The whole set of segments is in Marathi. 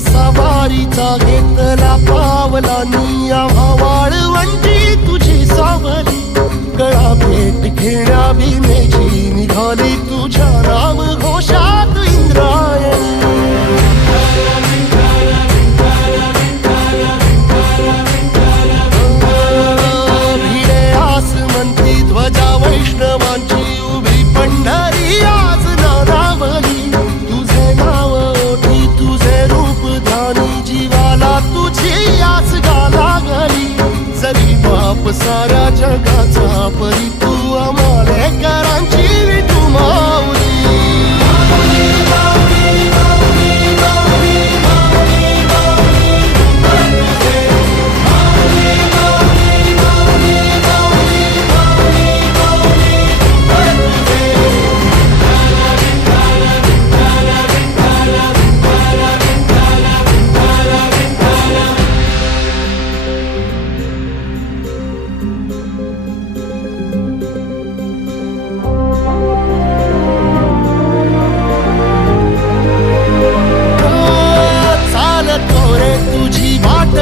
सवारीचा घेतला पावला निया वाळवंटी तुझी सावली गळा भेट घेण्या भीमेची निघाली तुझ्या राम घोषात इंद्रायणी भिडे आसमंती ध्वजा वैष्णवांची उभी पंढरी आज नारावली तुझे नाव ओठी तुझे रूप ध्यानी जीवाला तुझी आस गा लागली जरी बाप साऱ्या जगाचा परी तू आमालेकरांची विठू माऊली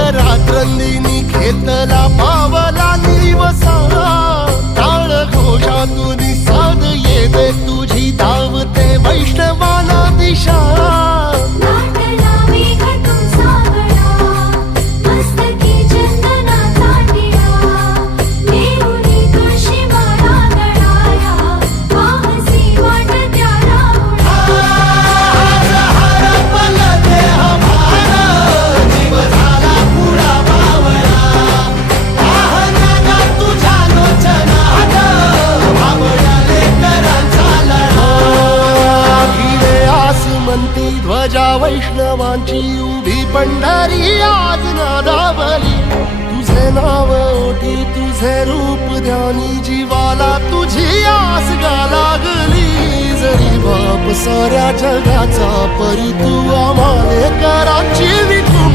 रात्रंदिनी घेतला पावला दिवसा टाळ घोषातून साध येते तुझी धावते वैष्णवाला दिशा ध्वजा वैष्णवांची उभी पंढरी आज नादावली तुझे नाव ओठी तुझे रूप ध्यानी जीवाला तुझी आस गा लागली जरी बाप साऱ्या जगाचा परी तू आमालेकरांची विठू